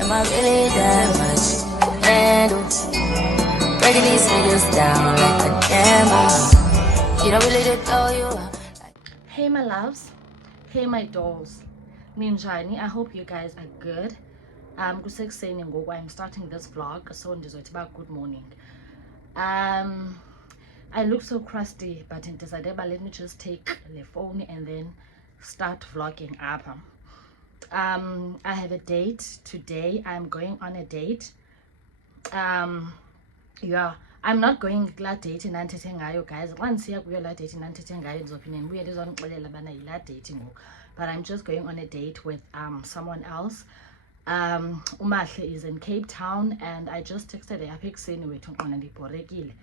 Am I really that much? And breaking these figures down like a camera. You don't really know you. Hey my loves, hey my dolls, ninjani. I hope you guys are good. Kusekuseni ngoku I'm starting this vlog, so ndizothi ba good morning. I look so crusty, but decided let me just take the phone and then start vlogging up. I have a date today. I'm going on a date. Yeah, I'm not going kula date nanthethe ngayo guys. Xa ndisiya kuyo la date nanthethe ngayo ndizophinde ndibuye ndizonixelela bana yila date ngoku. But I'm just going on a date with someone else. Umahle is in Cape Town, and I just texted her apha ekuseni wethu nqona ndibhorekile.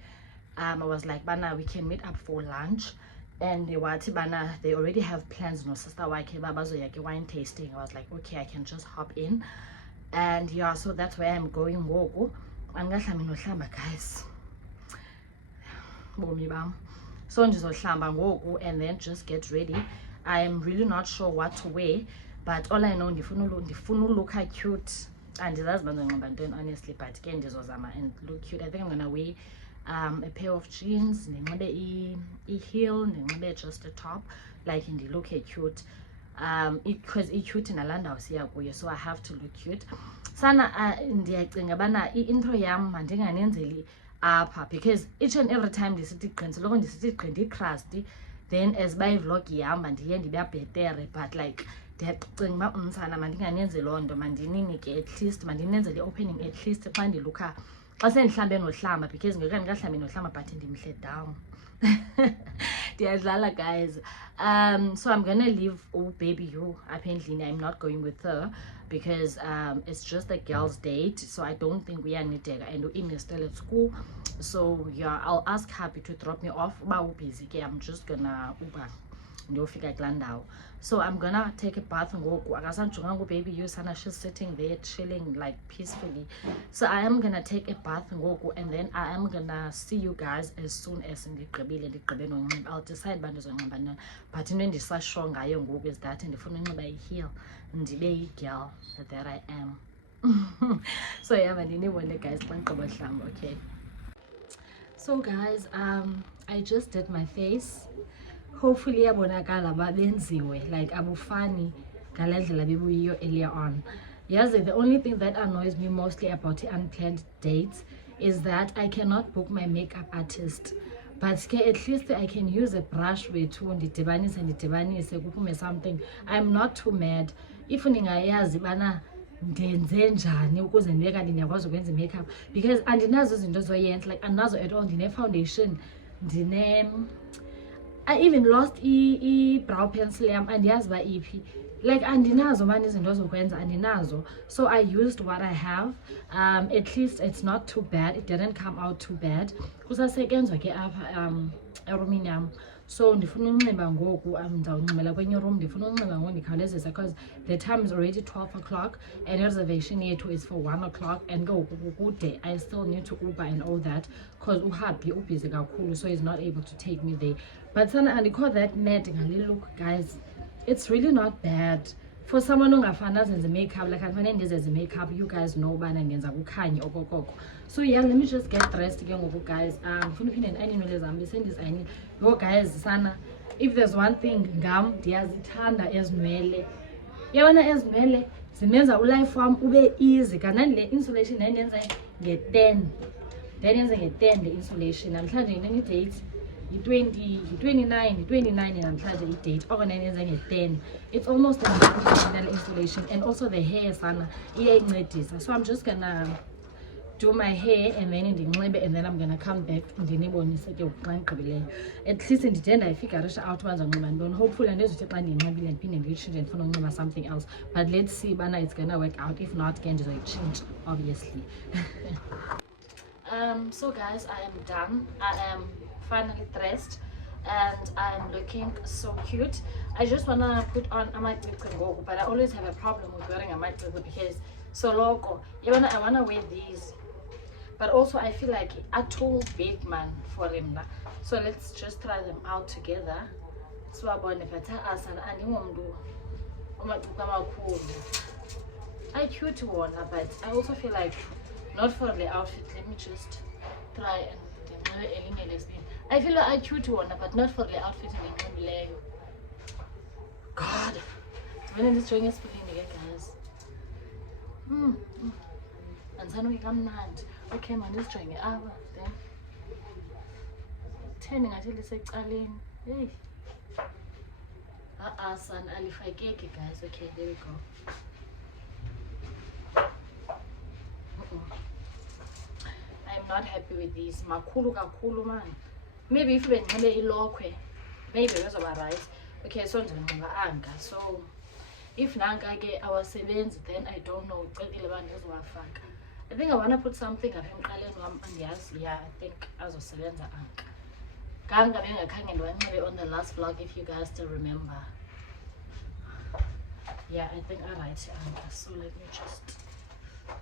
I was like bana we can meet up for lunch, and wathi bana they already have plans no sister wakhe bazoya ke wine tasting. I was like okay, I can just hop in. And yeah, so that's where I'm going ngoku. Angahlambi nohlamba guys, bomi bam. So ndizohlamba ngoku and then just get ready. I am really not sure what to wear, but all I know ndifuna look cute, and andizazi uba ndizonxiba ntoni honestly, but ke ndizozama and look cute. I think I'm gonna wear a pair of jeans, ndinxibe i-heel, ndinxibe just a top, like look cute. Because cute nalaa ndawo siya kuyo, so I have to look cute. Sana ndiyacinga bana i-intro yam mandinganenzeli apha, because each and every time ndisithi gqi ndisoloko ndisithi gqi ndi-crusty, then as uba ivlog ihamba ndiye ndibe bhetere. But like ndiyacinga uba umsana mandinganenzi loo nto, mandinini ke at least mandinenzele i-opening at least xa ndiluka xa sendihlambe nohlamba, because ngeke ndikahlambe nohlamba but ndimhle down. Diyadlala guys. So I'm gonna leave baby you apha endlini. I'm not going with her because it's just a girls date, so I don't think we are needed, and Uim is still at school. So yeah, I'll ask Happy to drop me off. Uba busy ke, I'm just gonna Uber ndiyofika kulaa ndawo. So I'm gonna take a bath ngoku. Akasanjonganga baby you sana, she's sitting there chilling like peacefully. So I am gonna take a bath ngoku, and then I am gonna see you guys as soon as ndigqibe nonxiba. I'll decide uba ndizonxiba ntoni, but into endisasure ngayo ngoku is that ndifuna unxiba i-heel ndibe yi-girl that I am. So yeah, mandinibone guys xa ndigqiba hlamba. Okay, so guys, I just did my face. Hopefully yabonakala babenziwe, like abufani ngale ndlela bebuyiyo earlier on. Yes, the only thing that annoys me mostly about the unplanned dates is that I cannot book my makeup artist, but at least I can use a brush wethu ndidibanise kuphume something. I'm not too mad if ningayazi bana ndenze njani ukuze ndibe kanti ndiyakwazi ukwenza makeup, because andinazo izinto zoyenza, like andinazo at all. Ndine foundation, I even lost brow pencil yam andiyazi uba iphi, like andinazo mani izinto zokwenza, andinazo. So I used what I have. At least it's not too bad, it didn't come out too bad. Kusasetyenzwa ke apha erumini yam, so ndifuna unxiba ngoku. Ndizawunxibela kwenye room, ndifuna unxiba ngoku ndikhawulezisa, because the time is already 12 o'clock and reservation yethu is for 1 o'clock, and ngoku kude. I still need to Uber and all that because uhappy ubusy kakhulu, so he's not able to take me there. But sana andikho that mad ngale look guys. It's really not bad for someone ongafana azenze makeup. Like andifane ndizenze makeup, you guys know bana ndenza kukhanye okokoko. So yeah, let me just get dressed ke ngoku guys. Ndifuna uphinde ndinwele zam besendizayinile. Yo guys, sana if there's one thing ngam ndiyazithanda ezinwele. Yabona ezinwele zimenza ulife wam ube easy. Kanti le insulation ndenza nge-10. Ndenza nge-10 le insulation. Namhlanje yineni date? Yi-29 namhlanje i-date. Okona ndenza nge-10. It's almost an installation, and also the hair sana iyayincedisa. So I'm just gonna do my hair and then ndinxibe, and then I'm gonna come back ndinibonise ke xa ndigqibileyo. At least ndide ndayifigurisha out uba ndizonxiba ntoni. Hopefully andizothi xa ndiyinxibile ndiphinde ndiyitshintshe ndifuna unxiba something else, but let's see bana it's gonna work out. If not ke ndizoyitshintsha obviously. So guys, I am done. I am finally dressed and I'm looking so cute. I just wanna put on a mic, but I always have a problem with wearing a mic because so loco. Even I wanna wear these, but also I feel like a too big man for him. So let's just try them out together. So I'm going to I cute one, but I also feel like not for the outfit. Let me just try and eliminate this. I feel like I cute one, but not for the outfit and the God, when this string is putting again, guys. And then we come not. Okay, man, this string then turning until it's like Alin. Hey. Son, alifakeki, guys. Okay, there we go. I'm not happy with this. Makulu kakulu, man. Maybe if we had a loque, maybe it was about right. Okay, so anga. So if nanga get our savings, then I don't know. I think I wanna put something at him. Yes, yeah, I think as a cylinder anga. Ganga being a king and on the last vlog, if you guys still remember. Yeah, I think I write anga. So let me just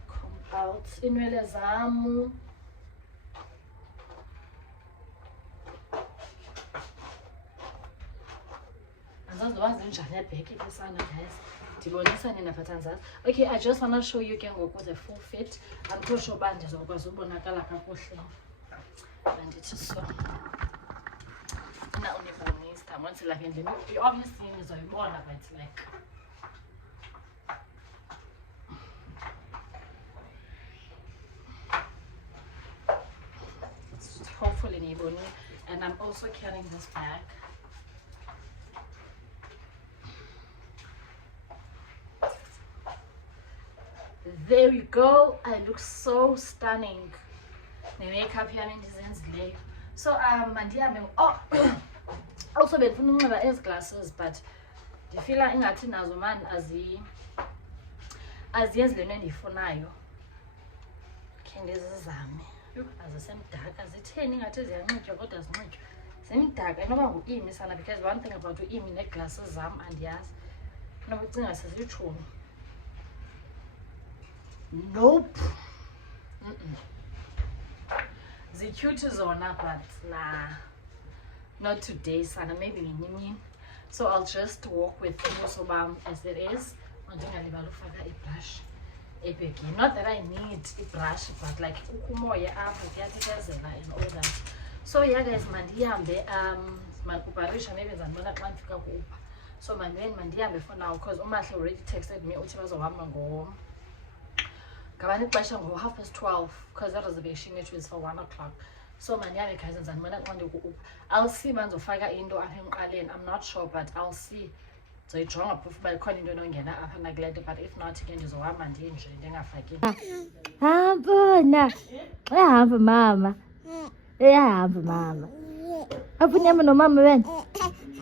come out in Zamu. Okay, I just want to show you again with a full fit. I'm going to show you and it is so. Not only for this time, once like in the obvious thing is I want but it's like it's hopefully Nebony. And I'm also carrying this bag. There we go. I look so stunning. The makeup here is late. So oh also been putting my glasses, but the feel like in as a man as yes the name for now. Can this is as the same dark as it's turning at the yoga does not same dark. I know who miss because one thing about to in glasses and yes, no it's not as you true. Nope. The cute is on up, but nah, not today, Sana. Maybe in Yimi. So I'll just walk with Musobam as it is. I'm doing a little brush. Not that I need a brush, but like Ukumoya up and all that. So yeah, guys, Mandiambe, my preparation maybe than when I can't figure out. So my main Mandiambe for now, because Umash already texted me, which was a woman go. Kabani question go 12:30 because that was the reservation which was for 1 o'clock. So my young cousins and when I want to go up, I'll see man's figure indo and him alien. I'm not sure, but I'll see. So it's wrong proof by calling don't get up and neglect, but if not, again, just one man danger. Then I forget. I have a mama. I have a mama. I put no mama then.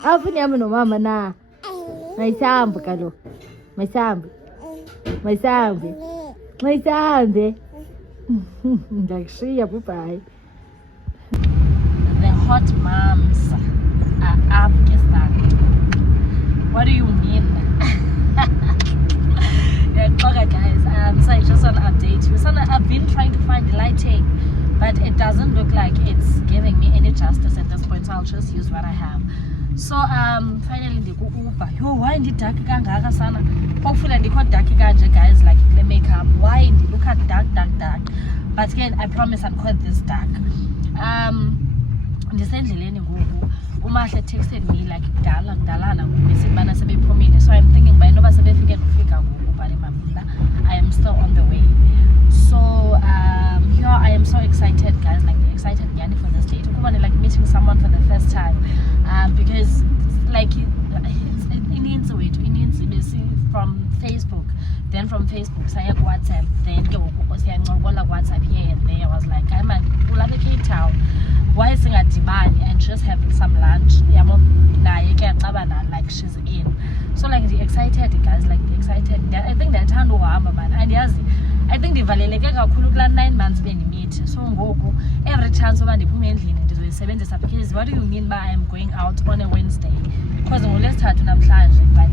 I put no mama now. My sample, Kalo. My sample. My sample. My sample. Like, see ya, bye. The hot moms are up, what do you mean? Yeah, okay guys, so I just want to update you. So I've been trying to find the lighting, but it doesn't look like it's giving me any justice at this point, so I'll just use what I have. So finally the Uber. Yo, why in the dark kangaka sana? Hopefully they got dark guys, like the makeup. Why did look at dark? But again, I promise I'm quite this dark. Umahle texted me like dala besibana sebephumile, so I'm thinking by noba sebefike nofika ngubale mamla I am still on the way. So yeah, I am so excited guys, like excited yani for this date. Ukubane like meeting someone for the first time, because like it's from Facebook, then from Facebook saya WhatsApp, then ke siyancokola WhatsApp here and there. I was like, I'm at Cape Town, why sing at Dibani and just having some lunch. Like she's in. So like the excited guys, like the excited. I think they're trying to man. And yes, I think the valeleke kakhulu 9 months being meet. So ngoku every chance over the endlini ndizoyisebenzisa, because what do you mean by I'm going out on a Wednesday? Because ngolesithathu namhlanje, but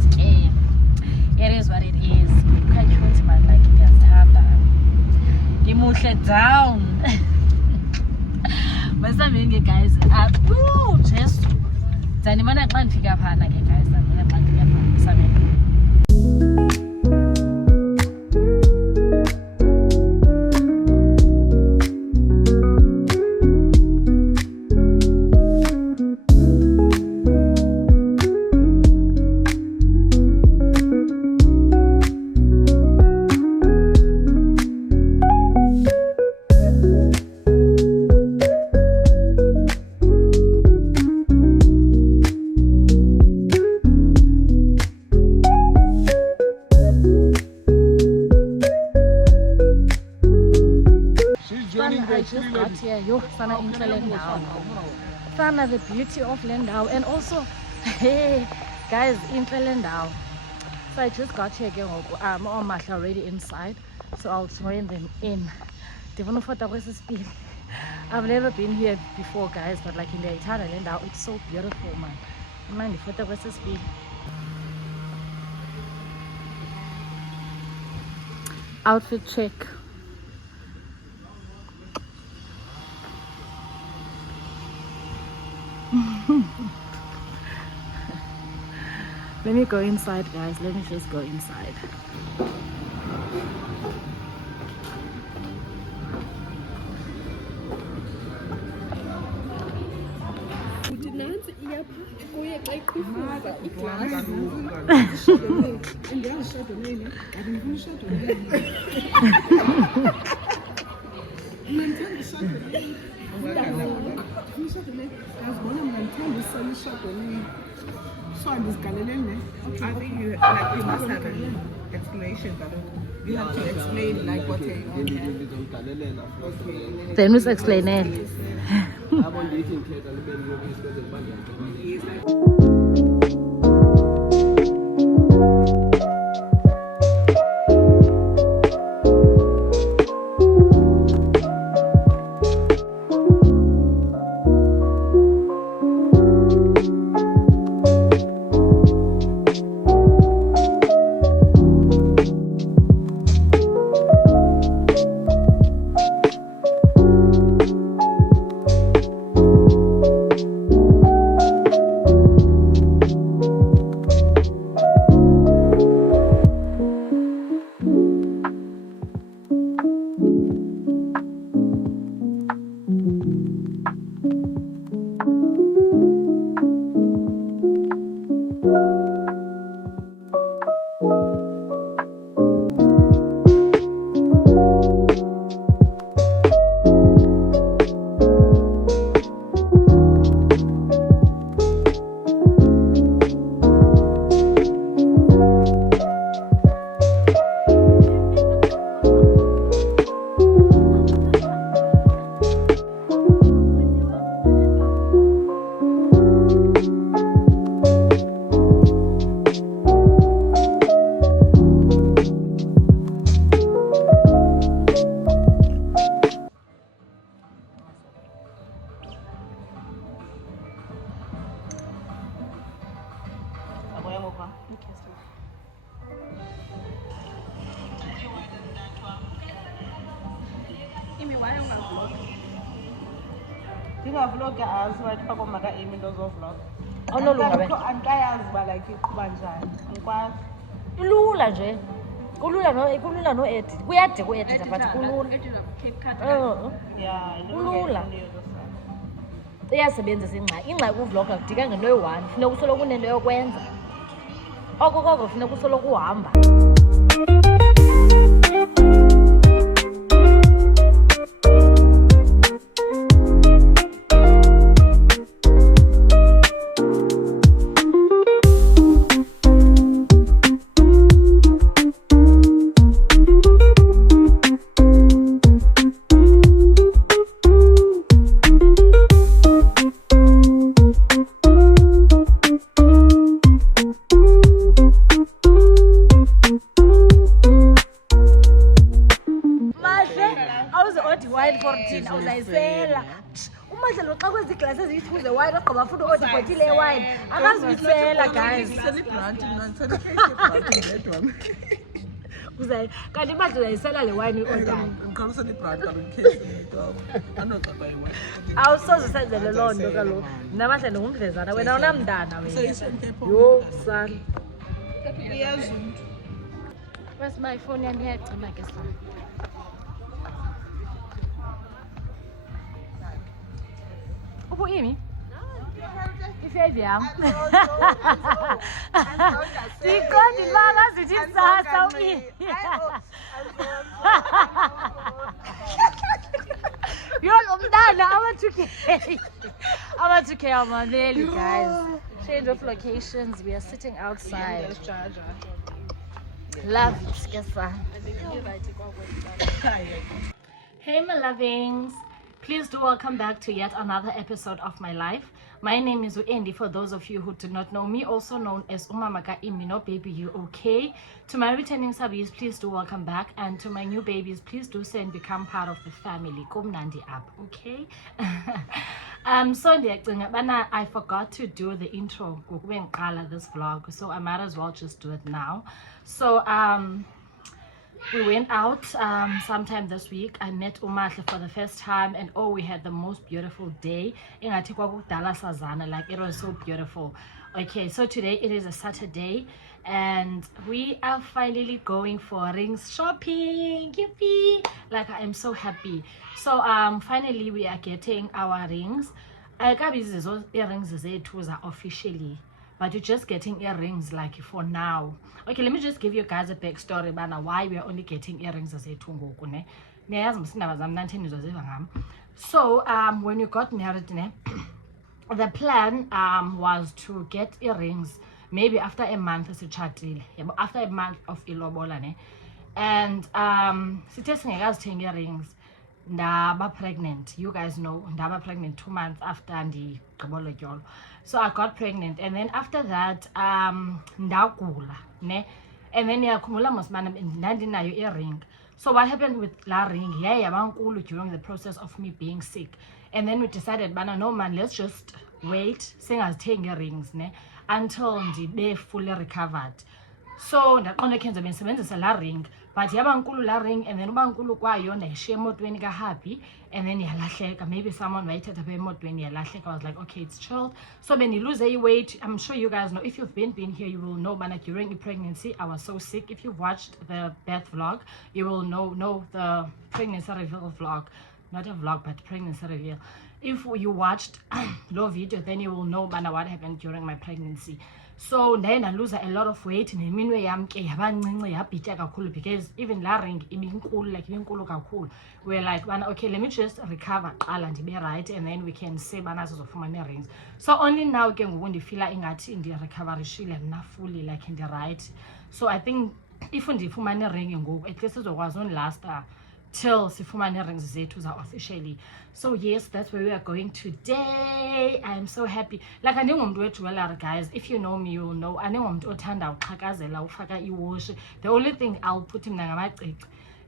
it is what it is. Quite cute man, like ngiyazithanda. Ngimuhle down. Masamenge guys, just zanimana xa ndifika phana ke guys, zanimana xa ndifika phana. Oh, Sana intle lendawo. Sana the beauty of lendawo, and also, hey guys, intle lendawo. So I just got here again. All my already inside, so I'll join them in. I've never been here before, guys, but like in the entire lendawo, it's so beautiful, man. Man, outfit check. Let me go inside, guys. Let me just go inside. I think you must have an explanation, but you have to explain like what you're on. Then we explain it. Ndingavloga azi wathi maka Amy into zovlog. Awunolunga wena. Andikayazi uba like iqhuba njani. Andikwazi. Ilula nje. Kulula no edit. Kuyadika uedita but kulula. Yeah, Kulula. Iyasebenzisa ingxaki. Ingxaki uvlog akudika ngento eyi-one. Funeka usoloko unento yokwenza. Oko funeka usoloko uhamba. Uzayisela uMadlelo xa kwezi glasi eziyithuze wine ogqiba futhi odi botile ewine akazibisela guys uzayi kanti iMadlelo uyayisela le wine iodayo awusoze usenzele loo nto kaloku naMadlelo ngumdlezana wena unamntana wena yho sana where's my phone yam iyacima ke sana Amy? Ifevi yam. Ndiqonda imanga zithi kusasa uMimi. Yho mntana ama-2K amaneli guys. Change of locations. We are sitting outside. Love it, ke sana. Hey my lovings. Please do welcome back to yet another episode of my life. My name is Uendi, for those of you who do not know me, also known as Umamaka Imino Baby You Okay. To my returning subbies, please do welcome back. And to my new babies, please do say and become part of the family. Kumnandi up, okay? So I forgot to do the intro this vlog, so I might as well just do it now. So we went out sometime this week. I met Umahle for the first time, and oh, we had the most beautiful day. Like, it was so beautiful. Okay, so today it is a Saturday, and we are finally going for rings shopping. Yippee! Like, I am so happy. So finally we are getting our rings. These earrings are officially, but you're just getting earrings like for now. Okay, let me just give you guys a backstory about why we are only getting earrings as a tungo. So when we got married, the plan was to get earrings maybe after a month as a chatile, after a month of ilobola, and sitting earrings. Ndaba pregnant. You guys know ndaba pregnant 2 months after ndi gqibolo tyolo. So I got pregnant, and then after that ndagula ne, and then yakhumbula mosibana ndandinayo earring. So what happened with la ring, yabankulu during the process of me being sick, and then we decided bana no man, let's just wait singazithengi rings ne until ndibe fully recovered. So ndaqonda kenza bensebenzisa la ring, but yabankulu la ring, and then ubankulu kwayo ndayishiya emotweni kahappy, and then yalahleka. Maybe someone wayithatha apha emotweni yalahleka. I was like, okay, it's chilled. So when you lose weight, I'm sure you guys know, if you've been here, you will know, but during the pregnancy I was so sick. If you've watched the birth vlog, you will know the pregnancy reveal vlog, not a vlog but pregnancy reveal. If you watched low video, then you will know what happened during my pregnancy. So then I lose a lot of weight, and because even la ring we're like, okay, let me just recover and be right, and then we can say of my rings. So only now when you feel like in the recovery not fully like in the right. So I think if the ring go, at least it was on last till sifumane rings zethu are officially. So yes, that's where we are going today. I am so happy. Like, andingomntu wejewelry, guys. If you know me, you will know andingomntu othanda uqhakazela ufaka iwash. The only thing I'll put him ngamacece.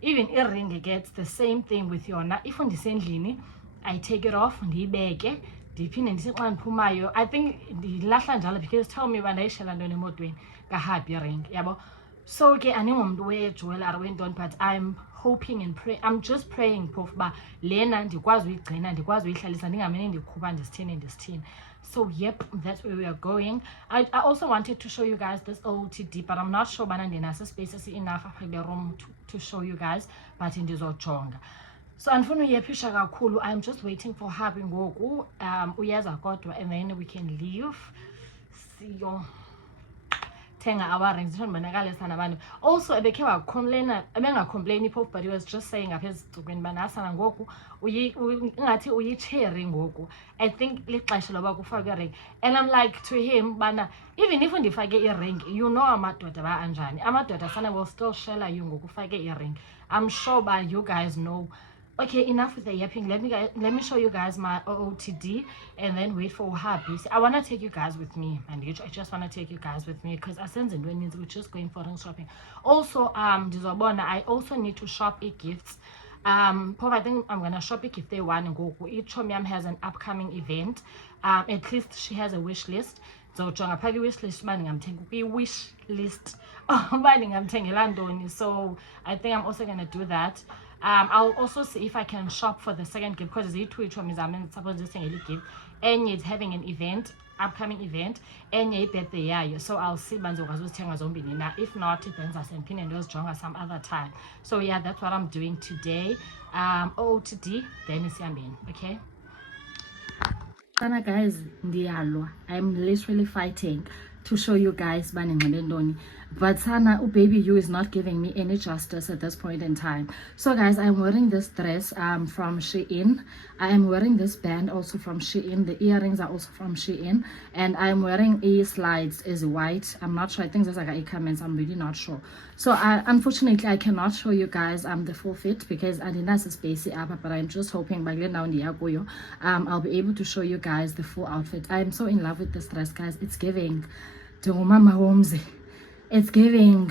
Even earring gets the same thing with yona. If ndisendlini, I take it off ndiyibeke ndiphinde ndithi xa ndiphumayo, I think ndilahla njalo because tell me when ndayishela ntoni emotweni kahappy ring yabo. So okay, andingomntu wejewelry wentoni, but I'm hoping and pray. I'm just praying phofu ba lena ndikwazi uyigcina, ndikwazi uyihlalisa, ndingamane ndikhupha ndisithini. So yep, that's where we are going. I also wanted to show you guys this OOTD, but I'm not sure bana ndinaso space enough in the room to show you guys, but ndizojonga. So andifuna uyepisha kakhulu. I'm just waiting for happy ngoku uyeza kodwa, and then we can leave. See you. Our rings. Also, complain, but he was just saying his I think ring. And I'm like to him, Bana, even if I get a ring, you know I'm at Anjani. I'm at Sana will still share you a ring. I'm sure by you guys know. Okay, enough with the yapping. Let me show you guys my OOTD, and then wait for happy. I want to take you guys with me, and I just want to take you guys with me because we're just going for shopping. Also, I also need to shop gifts. I think I'm gonna shop if they want to go. Each Chomiam has an upcoming event. At least she has a wish list. So Jonga wish list I'm taking wish list. I'm taking London. So I think I'm also gonna do that. I'll also see if I can shop for the second gift because it's I'm supposed to say gift, and it's having an event, upcoming event, and it's birthday. So I'll see now. If not, then I'll send pin and those Jonga some other time. So yeah, that's what I'm doing today. OOTD, then it's okay. Guys, I'm literally fighting to show you guys But Sana, baby you is not giving me any justice at this point in time. So guys, I'm wearing this dress from Shein. I am wearing this band also from Shein. The earrings are also from Shein. And I'm wearing slides is white. I'm not sure. I think there's like a comments. I'm really not sure. So unfortunately I cannot show you guys the full fit because I didn't have space up, but I'm just hoping by now I'll be able to show you guys the full outfit. I am so in love with this dress, guys. It's giving Mama Homzi. It's giving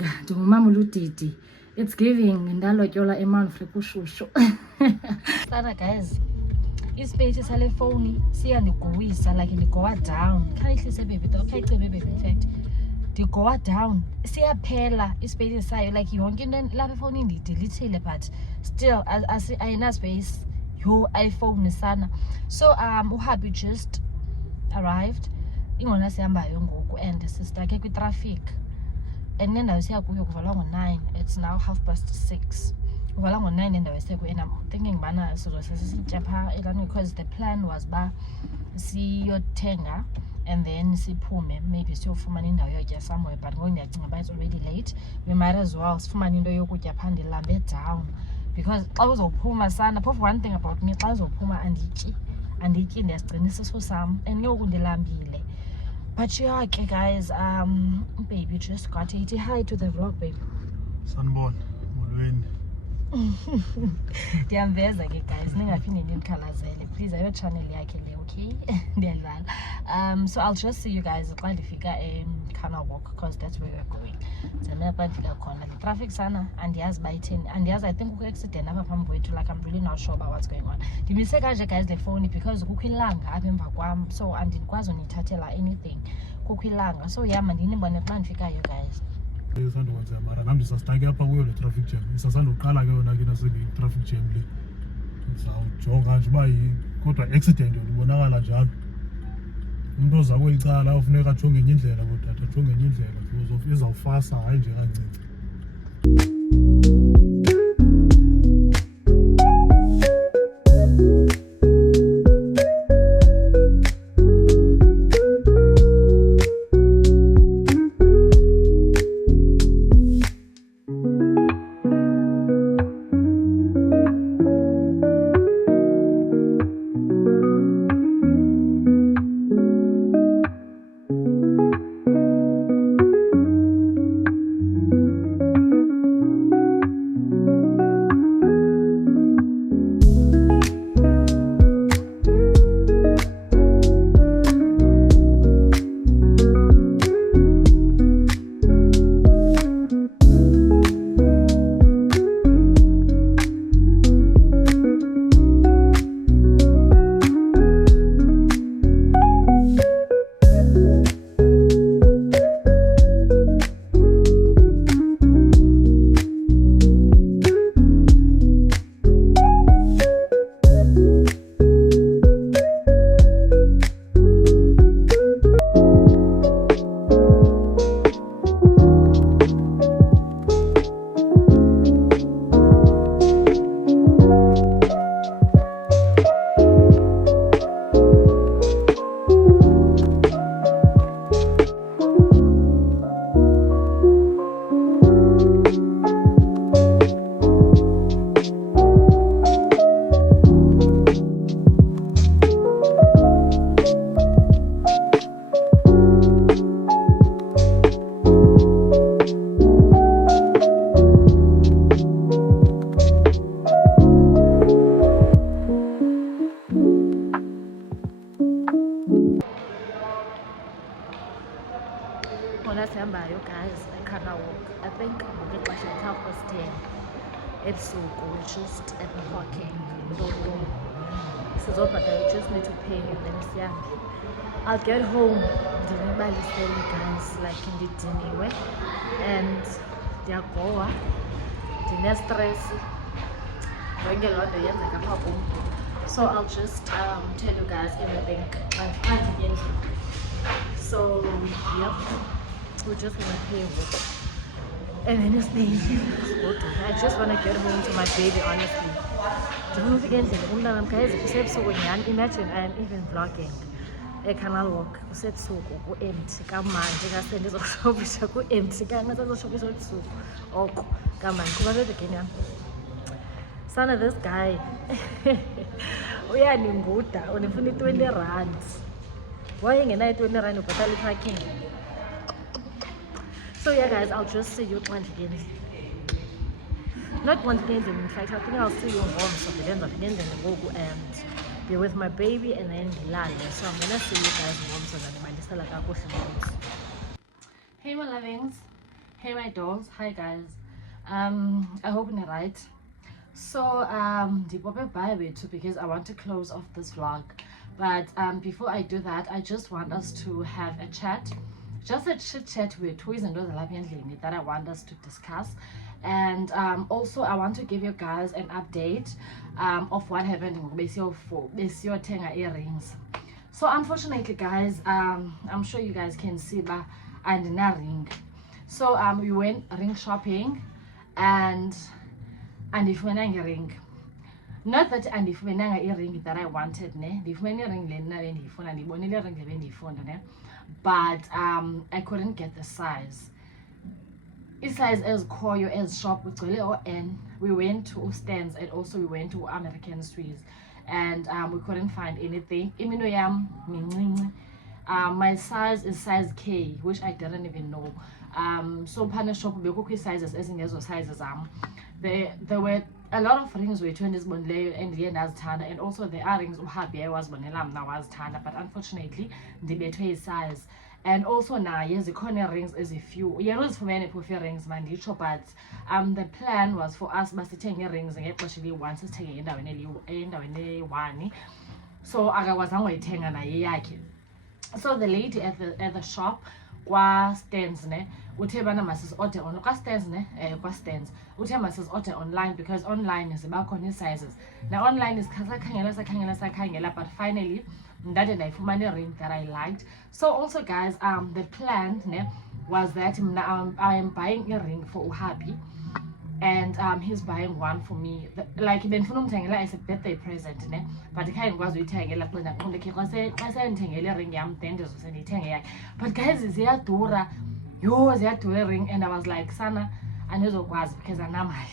Didi. It's giving Ndalotyola emanfle kushushu. Sana guys, ispace sale phone siyandigowisa like ndigowa down. Khayihlise baby though, khayice baby in fact. Ndigowa down. Siyaphela ispace sayo like yonke into lapha ephone ndidelethile but still ayina space your iPhone Sana. So uhappy just arrived. Ingona sihambayo ngoku and sister ke kwi traffic. And then I was here kuvala ngo-9. It's now 6:30. Kuvala ngo-9 and I was and I'm thinking bana so because the plan was ba siyothenga and then siphume maybe siyofumana indawo yotya somewhere, but ngoku ndiyacinga ba it's already late. We might as well sifumane into yokutya phaa ndilambe down because xa uzophuma Sana, phofu one thing about me, xa uzophuma andityi ndiyasicinisa isisu sam and ngoku ndilambile. But yeah, okay guys, baby just got it. Hi to the vlog, babe. Sanibona, molweni. Ndiyamveza ke guys, ningaphinde ndikhalazele. Please ayo channel yakhe le, okay? Ndiyadlala. So I'll just see you guys xa ndifika Canal Walk because that's where we're going. Ndizamela ndifika khona. The traffic Sana andiyazi by 10. Andiyazi I think kukho accident apha phambi kwethu, like I'm really not sure about what's going on. Ndimise kanje guys le phone because kukho ilanga apha emva kwam, so andikwazi unithathela anything. Kukho ilanga. So yeah, mandinibone xa ndifikayo guys. Usandokwenza mara nami ndisastake apha kuyo le traffic jam. Isasandoqala ke yona ke nasenge traffic jam le. Ngizawujonga nje uba kodwa accident ibonakala njalo. Umuntu oza kwelicala ufuneka ajonge enye indlela kodwa ajonge enye indlela because izawufasa hayi nje kancinci. sihambayo guys, I Canal Walk. I think ngexesha it's 10:30 ebusuku. We're just at the parking. Sizobhatala, we just need to pay and then sihambe. I'll get home ndinibalisele guys, like ndidiniwe and ndiyagowa, ndine-stress, yonke loo nto yenzeka apha kum. So I'll just tell you guys everything. So yep, we're just gonna pay work and then it's lazy. I just wanna get home to my baby, honestly. Imagine I am even vlogging. eCanal Walk kusebusuku ku-empty kamandi ngase ndizoshophisha ku-empty kangasezoshophisha ebusuku oko kamandi kuba bebhekeni yam sana this guy uyaninguda unifuna i-20 rand wayengenayo i-20 rand ubhatala i-parking. So yeah guys, I'll just see you once again. Not once again, in fact I think I'll see you on Wednesday, so then again and be with my baby and then Lala. So I'm gonna see you guys on Wednesday. Hey my lovings, hey my dolls, hi guys. I hope you're right. So because I want to close off this vlog, but before I do that, I just want us to have a chat, just a chit chat with toys and those that I want us to discuss. And also I want to give you guys an update of what happened in Besio Tenga earrings. So unfortunately guys, I'm sure you guys can see but and na ring. So we went ring shopping and if when I ring, not that and if when I ring that I wanted ne, if when I ring the phone and the phone but I couldn't get the size. It size as Koyo as shop with N. We went to Stands and also we went to American Streets and we couldn't find anything. My size is size K, which I didn't even know. So Pana shop we sizes as in those sizes there were a lot of rings were 20s bonle and the end as Tana, and also the rings happy I was bonelam now as Tana, but unfortunately the better size. And also now yes the corner rings is a few years for many prefer rings mandicho, but the plan was for us but to rings and especially once to take in one. So I was on waiting and I so the lady at the shop kwa Stands ne uthe bana masis order on kwa Stands ne kwa Stands uthe masis order online because online is about corner sizes. Now online is sakhangela but finally that and I found a ring that I liked. So also guys, the plan ne was that I am buying a ring for Uhapi and he's buying one for me, like ben funum tangela as a birthday present ne, but the kind was we tangela plena on the kikose tangela ring yam tenders and tangela, but guys is here dura yo there to a ring and I was like sana I know it was because I know my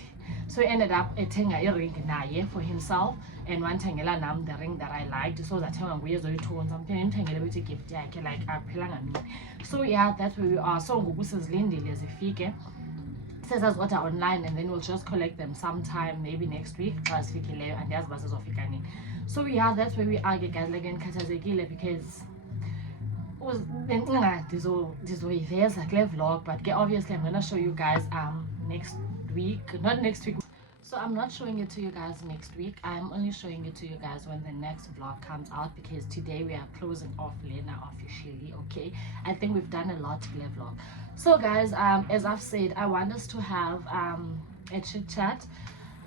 so he ended up a ring na for himself and one tangela nam the ring that I liked, so that time we so tones something tangela with a gift like so yeah that's where we are. So Gugusa's Lindy as a figure says us order online and then we'll just collect them sometime maybe next week as fikile and as buses of fikani. So yeah that's where we are guys again katazekile because was then this will there's a clear vlog, but obviously I'm gonna show you guys next week, not next week. So I'm not showing it to you guys next week. I'm only showing it to you guys when the next vlog comes out, because today we are closing off Lena officially. Okay, I think we've done a lot to the vlog. So guys, as I've said, I want us to have a chit chat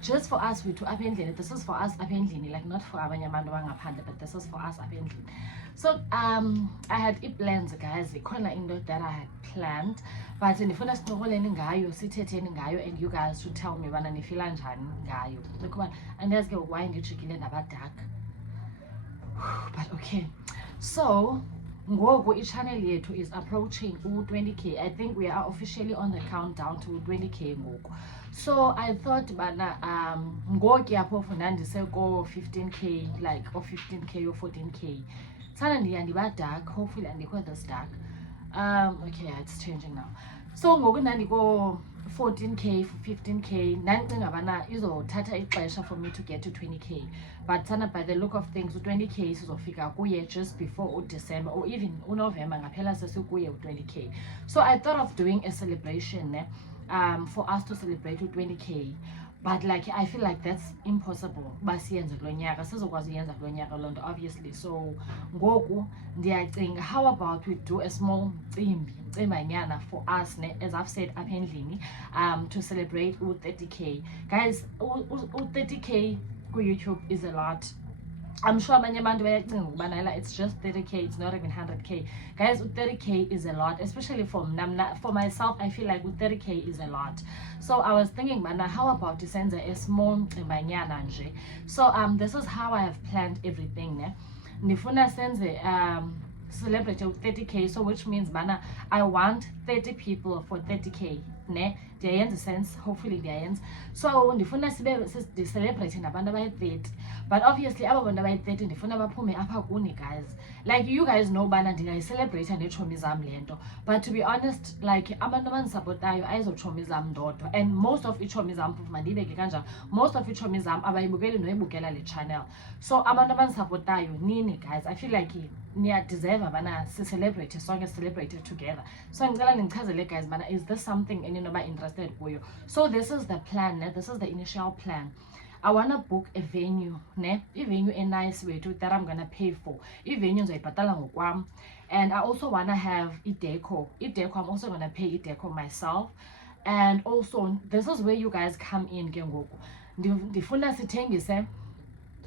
just for us to apendlini. This is for us apendlini, like not for abanye abantu bangaphandle, but this is for us apendlini. So I had plans guys, ikhona into that I had planned, but ndifuna sincokoleni ngayo, sithetheni ngayo, and you guys should tell me bana nifila njani ngayo. Look, and there's go why ndijikile dark. But okay, so ngoku ichannel yethu is approaching 20k. I think we are officially on the countdown to 20k ngoku. So I thought bana ngoku apho funa ndiseko 15k, like or 15k or 14k. Sana ndiba dark, hopefully andikho this dark. Okay, yeah, it's changing now. So ngoku ndandiko 14k, 15k, nandicinga bana izothatha ixesha for me to get to 20k. But sana by the look of things, 20k sizofika kuye just before December or even November ngaphela sesikuye 20k. So I thought of doing a celebration for us to celebrate 20k. But like I feel like that's impossible. Basiyenze kulo nyaka, sizokwazi uyenza kulo nyaka loo nto obviously. So ngoku ndiyacinga, how about we do a small ncimbanyana for us as I've said apha endlini to celebrate 30k. Guys, 30k ku YouTube is a lot. I'm sure abanye abantu bayacinga ukubana it's just 30k, it's not even 100k. Guys, 30k is a lot, especially for myself. I feel like 30k is a lot. So I was thinking, man, how about to send a small ncimbanyana nje. So this is how I have planned everything. Nifuna senze celebrate 30K, so which means bana I want 30 people for 30K ne ndiyayenza sense, hopefully ndiyayenza. So ndifuna sibe celebrate nabantu abayi-30, but obviously aba bantu abayi-30 ndifuna baphume apha kuni guys. Like you guys know bana ndingayicelebrate neetshomi zam le nto, but to be honest like abantu abandisapotayo ayizotshomi zam ndodwa, and most of iitshomi zam phofu mandiyibeke kanjalo, most of iitshomi zam abayibukeli noyibukela le channel. So abantu abandisapotayo nini guys, I feel like niyadeserve bana si-celebrate sonke, celebrate together. So ndicela nindichazele guys bana is this something eninoba interested kuyo. So this is the plan ne? This is the initial plan. I wanna book a venue ne, a venue a nice way to that I'm gonna pay for. I venue nzoyibhatala ngokwam, and I also wanna have i-deco. I-deco I'm also gonna pay i-deco myself, and also this is where you guys come in ke ngoku. Ndifuna sithengise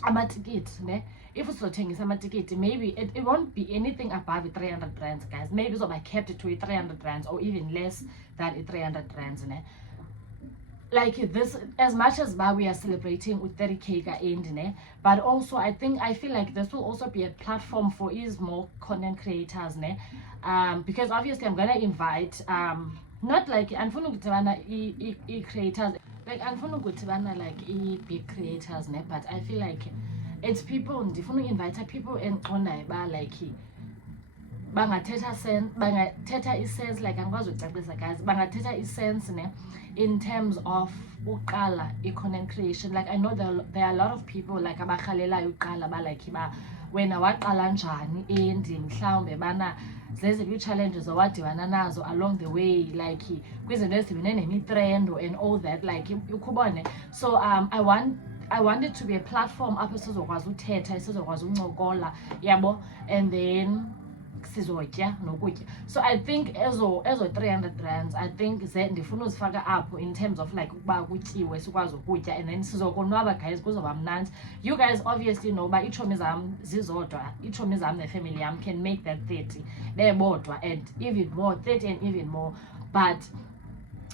amatikiti ne. If uzothengisa amatikiti, maybe it won't be anything above 300 rands guys. Maybe so I kept it to 300 rands or even less than 300 rands ne. Like this, as much as we are celebrating with 30K ka end ne, but also I feel like this will also be a platform for more content creators ne, because obviously I'm gonna invite not like andifuna ukudibana i-creators, like andifuna ukudibana like i-big creators ne, but I feel like it's people ndifuna invite people endiqondayo ba like bangathetha i-sense, like angikwazi ucacisa guys, bangathetha i-sense ne in terms of uqala i-content creation. Like I know there are a lot of people like abarhalelayo uqala ba like ba wena waqala njani endi mhlawumbe bana zeziphi ii-challenges owadibana nazo along the way, like kwizinto ezidibene nemitrendo and all that, like ukhubone. So I want it to be a platform apho sizokwazi uthetha, sizokwazi uncokola yabo, and then sizotya nokutya. So I think ezo 300 rands I think ndifuna uzifaka apho in terms of like ukuba kutyiwe sikwazi ukutya, and then sizokonwaba guys, kuzoba mnandi. You guys obviously know uba iitshomi zam zizodwa, iitshomi zam nefamily yam can make that 30 bebodwa, and even more 30 and even more, but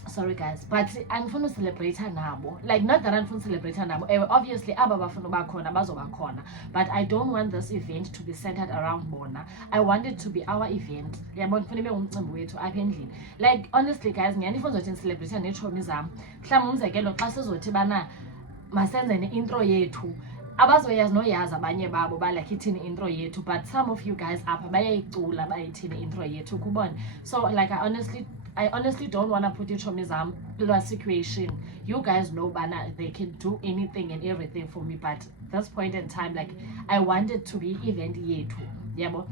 sorry guys, but andifuna ucelebrate nabo, like not that andifuna ucelebrate nabo, obviously aba bafuna uba khona bazoba khona, but I don't want this event to be centered around bona. I want it to be our event yabo, ndifuna ibe ngumcimbi wethu apha endlini. Like honestly guys, ndiyandifuna uzothi ndicelebrate neetshomi zam, mhlawumbi umzekelo xa sizothi bana masenze ne-intro yethu, abazoyazi noyazi abanye babo ba like ithini intro yethu, but some of you guys apha bayayicula bayithini intro yethu kubona. So like I honestly don't want to put iitshomi zam kulaa situation. You guys know bana they can do anything and everything for me, but this point in time like I want it to be event yethu yabo.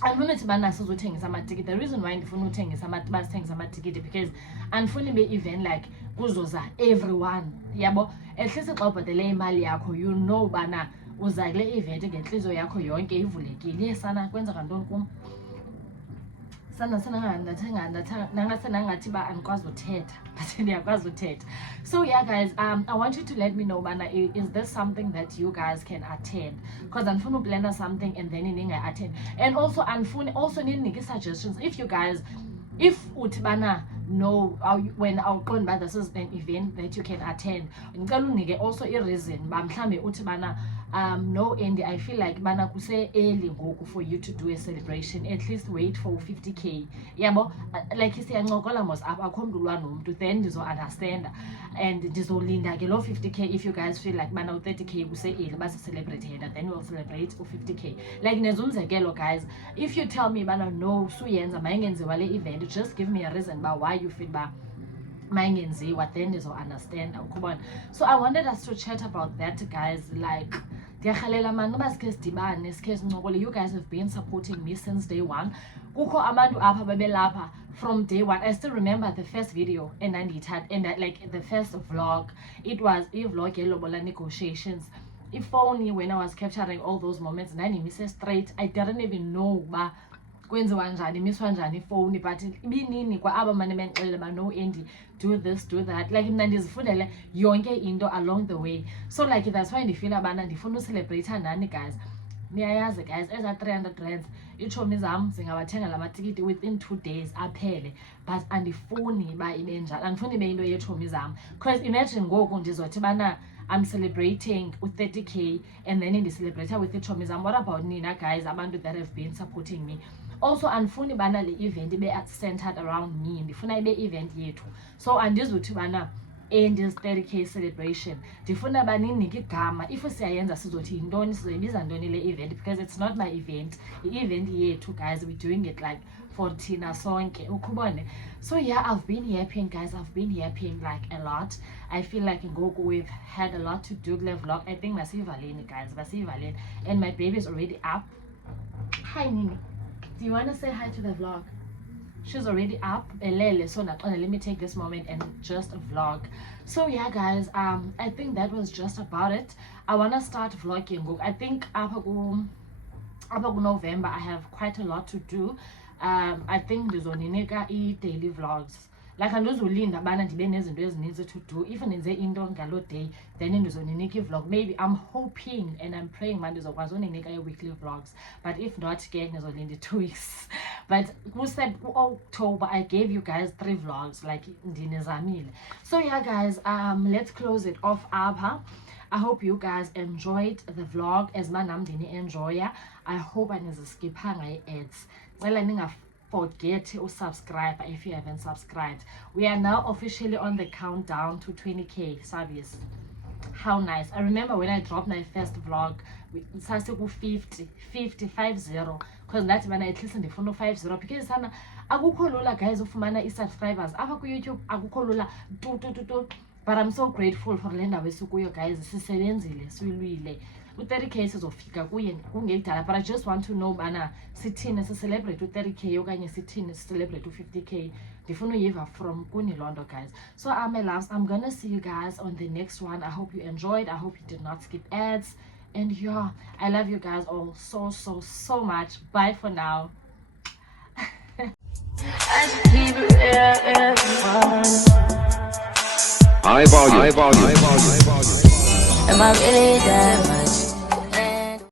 Andifuna uthi bana sizothengisa amatikiti. The reason why ndifuna uthengisa basithengisa amatikiti because andifuna ibe event like kuzoza everyone yabo. At least xa ubhatele imali yakho you know bana uza kule event ngentliziyo yakho yonke ivulekile. Sana kwenza kantoni kum nangathi ba andikwazi uthetha but ndiyakwazi uthetha. So yeah guys, I want you to let me know bana is this something that you guys can attend, because andifuna uplana something and then ningayi-attend, and also andifuna also ninike suggestions if you guys, if uthi bana no when awuqondi uba this is an event that you can attend, ndicela unike also i-reason ba mhlawumbe uthi bana no Andy, I feel like bana kuse early ngoku for you to do a celebration, at least wait for 50K yabo. Like siyancokola mos apha akho mntu ulwa nomntu, then ndizo-understanda and ndizolinda ke loo 50K if you guys feel like bana u-30K kuse early basi-celebrate yena, then we'll celebrate u-50K. Like nenza umzekelo guys, if you tell me bana no suyenza mayingenziwa le event, just give me a reason ba why you feel ba mayingenziwa, then ndizo-understand ukubona. So I wanted us to chat about that guys. Like ndiyarhalela mani uba sikhe sidibane sikhe sincokole. You guys have been supporting me since day one. Kukho abantu apha babelapha from day one. I still remember the first video endandiyithatha, and like the first vlog, it was i-vlog yelobola negotiations. Ifowuni when I was capturing all those moments ndandimise straight. I didn't even know uba kwenziwa njani, imiswa njani ifowuni, but ibinini kwa aba mane bendixelela ba no Andy do this do that, like mna ndizifundele yonke into along the way. So like that's why ndifeel abana ndifuna ucelebrate nani guys. Niyayazi guys, eza 300 rands iitshomi zam zingabathenga la matikiti within 2 days aphele, but andifuni ba ibe njalo, andifuni ibe into yeetshomi zam, because imagine ngoku ndizothi bana I'm celebrating with 30K and then in the celebrator with the chomism. What about Nina, guys? Abantu that have been supporting me. Also, andifuni bana le event be centered around me. Ndifuna ibe event yethu. So andizuthi bana in this 30K celebration ndifuna baninike igama. If siyayenza sizothi yintoni, sizoyibiza ntoni le event, because it's not my event. I-event yethu, guys, we're doing it like for Tina sonke, ukubone. So yeah, I've been happy, guys. I've been happy like a lot. I feel like in Goku we've had a lot to do. Vlog, I think Masivalene, guys, Masivalene, and my baby is already up. Hi Nini, do you want to say hi to the vlog? She's already up, Elele, so let me take this moment and just vlog. So yeah, guys, I think that was just about it. I want to start vlogging. I think up November I have quite a lot to do. I think ndizonineka daily vlogs. Like andizulinda bana ndibe nezinto ezininzi to do. If nenze into ngalo day, then ndizonineka vlog. Maybe I'm hoping and I'm praying man ndizokwazi unineka weekly vlogs. But if not, ke ndizolinda 2 weeks. But who said October I gave you guys 3 vlogs like ndinezamile. So yeah, guys, let's close it off up. I hope you guys enjoyed the vlog as manam dini enjoy. I hope aniziskiphanga ads. Forget to subscribe if you haven't subscribed. We are now officially on the countdown to 20K service. How nice. I remember when I dropped my first vlog, it's 50, because that's when I listened to 50, because akukho lula guys ufumana subscribers apha ku YouTube, akukho lula tu. But I'm so grateful for le ndawo esikuyo, guys. Sisebenzile, silwile. U-30K sizofika kuye kungekudala, but I just want to know bana sithini celebrate u-30K okanye sithini celebrate u-50K. Ndifuna uyiva from kuni londo, guys. So my loves, I'm gonna see you guys on the next one. I hope you enjoyed. I hope you did not skip ads. And yeah, I love you guys all so much. Bye for now. Am I really that much?